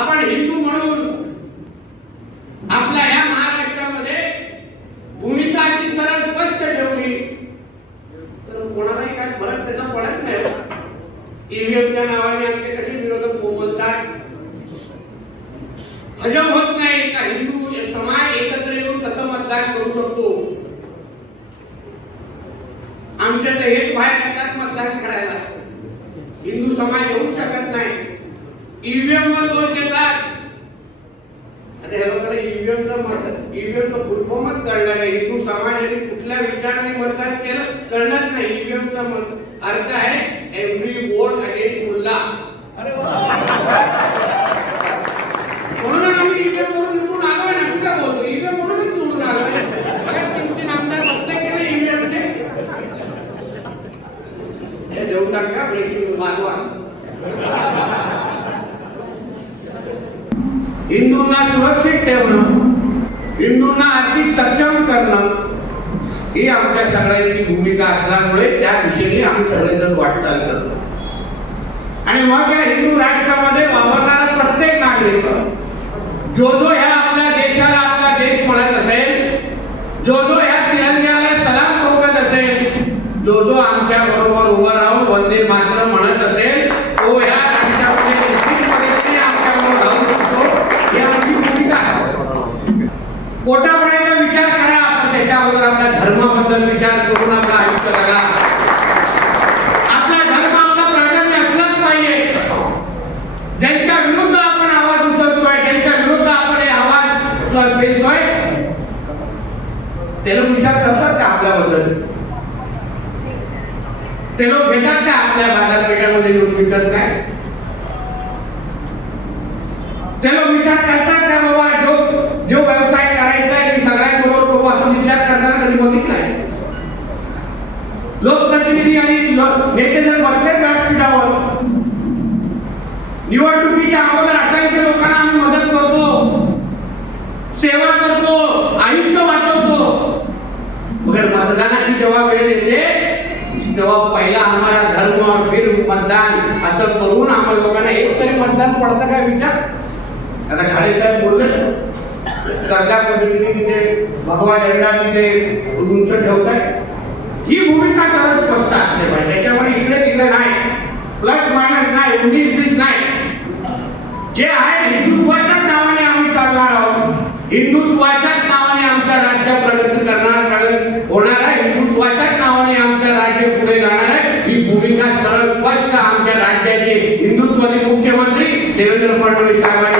आपण हिंदू म्हणून आपल्या या महाराष्ट्रामध्ये भूमिका अशी सरळ स्पष्ट ठेवली तर कोणालाही काय फरक त्याचा पडत नाही। ईव्हीएमच्या नावाने आमचे कसे विरोधक बोलतात, हजम होत नाही का हिंदू समाज एकत्र येऊन कसं मतदान करू शकतो। आमच्या तर हेच बाहेर येतात मतदान करायला, हिंदू समाज येऊ शकत नाही। ईव्हीएम वर दोष देतात, अरे हे लोकांना ईव्हीएमचं फुल फॉर्मच कळलं नाही। हिंदू समाजाने कुठल्या विचाराने मतदान केलं कळलंच नाही। ईव्हीएमचा अर्थ आहे एव्हरी वोट अगेन्स्ट मुल्ला। अरे म्हणून आम्ही ईव्हीएम वरून निवडून आलोय ना, कुठे बोलतो ईव्हीएम म्हणूनच निवडून आलोय। अरे 3-3 आमदार बसले केले ईव्हीएमने, हे देऊ टाका ब्रेकिंग मागवा। हिंदूंना सुरक्षित ठेवणं, हिंदूंना आर्थिक सक्षम करणं ही आमच्या सगळ्यांची भूमिका असल्यामुळे त्या दिशेने आम्ही सगळेजण वाटचाल करतो। आणि मग या हिंदू राष्ट्रामध्ये वावरणारा प्रत्येक नागरिक जो ह्या आपल्या देशाला आपला देश म्हणत असेल, जो ह्या तिरंग्याला सलाम ठोकत असेल, जो आमच्या बरोबर उभं राहून वंदे मातरम म्हणत असेल, तो ह्या राष्ट्रामध्ये निश्चितपणे आमच्याबरोबर राहू शकतो। ही आमची भूमिका आहे। पोटापाण्याचा विचार करा, आपण त्याच्या अगोदर आपल्या धर्माबद्दल विचार करून आपलं आयुष्य जगा। आपला धर्म आपला प्राधान्य असलाच पाहिजे। ज्यांच्या विरुद्ध आपण आवाज उचलतोय, ज्यांच्या विरुद्ध आपण हे आवाज पेलतोय, ते लोक विचार करतात का आपल्याबद्दल? ते लोक घेतात का आपल्या बाजारपेठामध्ये येऊन विकत काय? ते लोक विचार करतात का बाबा जो व्यवसाय करायचा आहे मी सगळ्यांबरोबर करू असं विचार करताना कधी बघितलाय? लोकप्रतिनिधी आणि नेते जर बसले व्यासपीठावर, निवडणुकीच्या अगोदर असंख्य लोकांना आम्ही मदत करतो, सेवा करतो, आयुष्य वाचवतो, मगर मतदानाची जेव्हा वेळ येते तेव्हा पहिला हमारा धर्म फिर मतदान असं करून आम्हा लोकांना एक तरी मतदान पडतं काय विचार? आता खाडे साहेब बोलले कर्जा पद्धतीने तिथे भगवा झेंडा तिथे उंच ठेवताय, ही भूमिका सरळ स्पष्ट असते पाहिजे। त्याच्यामुळे इकडे तिकडे नाही, प्लस मायनस नाही, 19-20 नाही। जे आहे हिंदुत्वाच्याच नावाने आम्ही चालणार आहोत, हिंदुत्वाच्याच नावाने आमचं राज्य प्रगती करणार, प्रगती होणार आहे, हिंदुत्वाच्याच नावाने आमचं राज्य पुढे जाणार आहे। ही भूमिका सरळ स्पष्ट आमच्या राज्याचे हिंदुत्वाचे मुख्यमंत्री देवेंद्र फडणवीस साहेबांनी